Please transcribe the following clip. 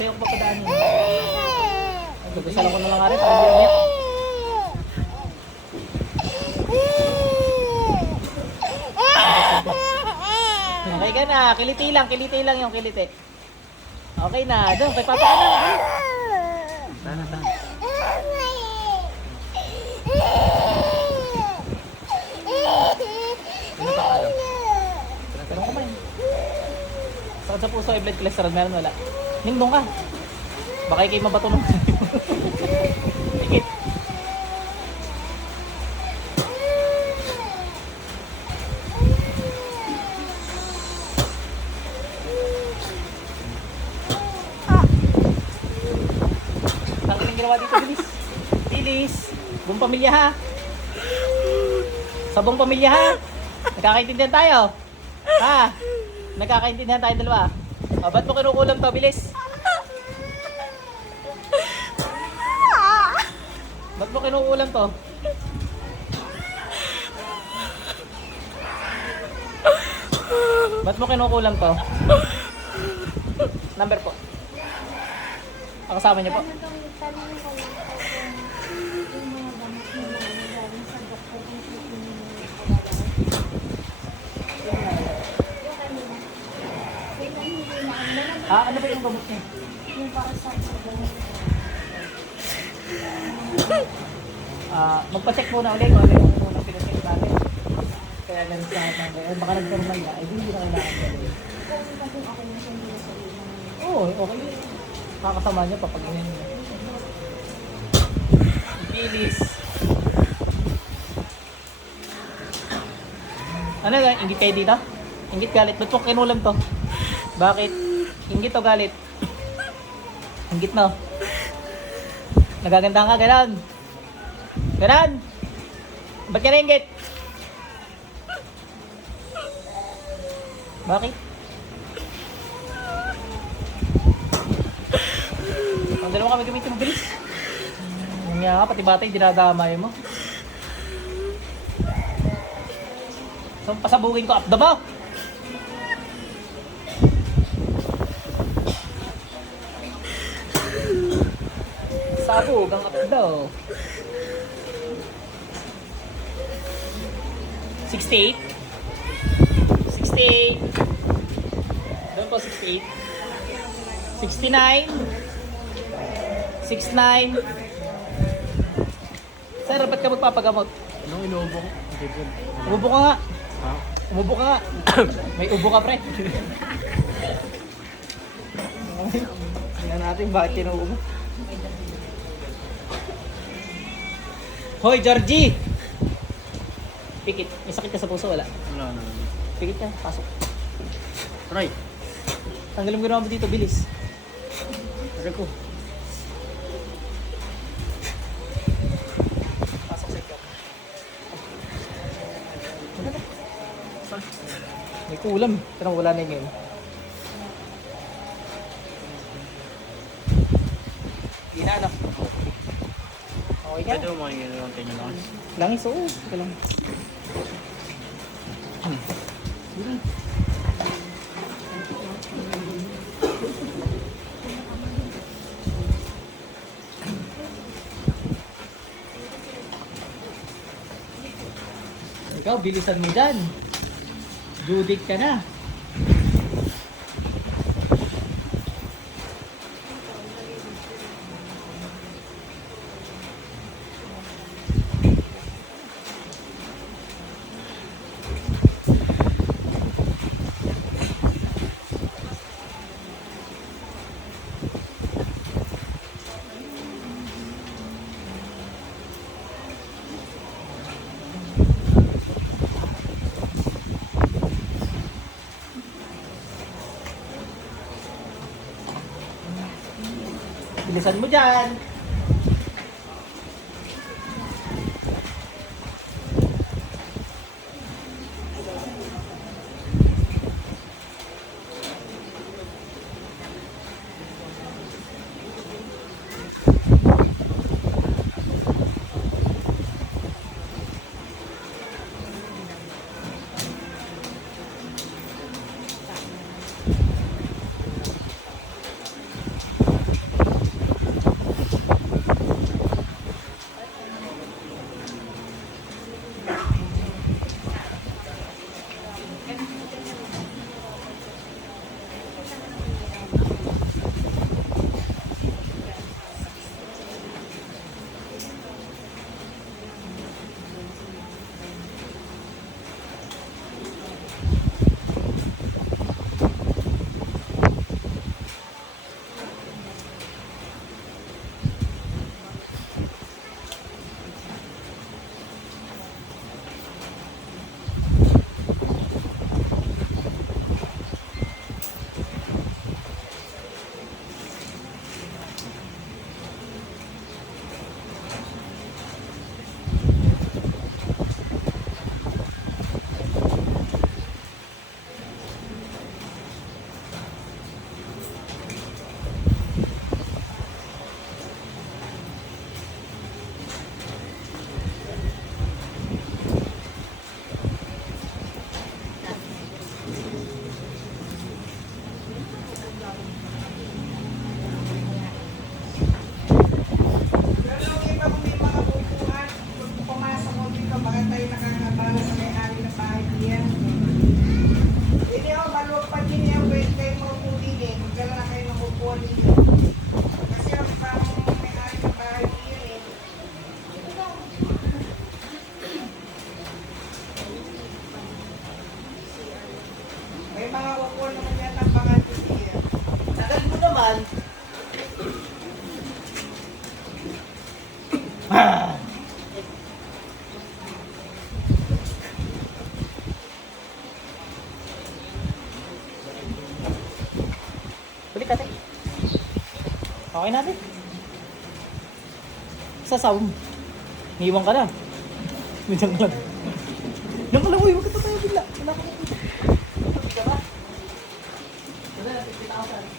sa'yo ko papadaanin. Gugusalan ko na lang nga rin, para hindi umiyak. Okay ka na, kiliti lang yung kiliti. Okay na, doon, kay papa ka na. Tana. Ano pa kayo? Tanong ko ba yun? Sakit sa puso, ay blood cholesterol, meron wala. Ningdong ka. Baka kayo mabato nung. Tikit. Tanggalin ginawa dito, bilis. Bilis. Buong pamilya ha. Sa buong pamilya ha. Nagkakaintindihan tayo. Ha? Nagkakaintindihan tayo dalawa. O, ba't mo kinukulam to? Bilis. Ba't mo kinukulam to? Ba't mo kinukulam to? Number po. Ang kasama niyo po. Ano ba yung gamot niya? Yung para sa magpa-check muna ulit kung ano yung unang pinacheck natin. Kaya nag-start na ngayon. Baka nag-normal na. Ay, hindi na kailangan gawin. Oo, okay. Kakasama niya papagingin niya. Bilis. Ano yan? Ingit kayo dito? Ingit galit. Ba't mo kinulam to? Bakit? Ingit o galit? Ingit no? Nagaganda ka, gano'n? Gano'n? Ba't ka nainggit? Bakit? Ang dalawa kami gamitin mo, bilis. Yung nga, pati batay, dinadamay mo. So, pasabugin ko, upda mo! Sabog ang upda, oh. 68. 68. Doon po 68. 69. 69. Sir, ba't ka magpapagamot? Anong inuubo ko? Umubo ka nga. Ha? Umubo ka nga. May ubo ka, pre. Tingnan natin bakit kinuubo. Hoy, Georgie! Pikit. May sakit ka sa puso, wala? Wala na. Pikit ka, pasok. Try. Tanggalin mo ginawa mo dito, bilis. Try ko. Pasok sa ikaw. May kulam. Pero wala na yun. Hindi na, ano? Okay ka? Pwede mo makikita yung tingin lang. Langis, oo. Ito lang. Ikaw, bilisan mo dyan. Judik ka na. Bilisan mo dyan. Pang-4 naman yata ang pangalan siya. Tagal mo naman. Ah! Balik natin. Okay natin. Sa sound. Iiwan ka na. Diyan ka lang. Diyan ka lang, uy. Huwag ka tayo bigla. Wala ka na. Diba? Wala, nakikita ko saan.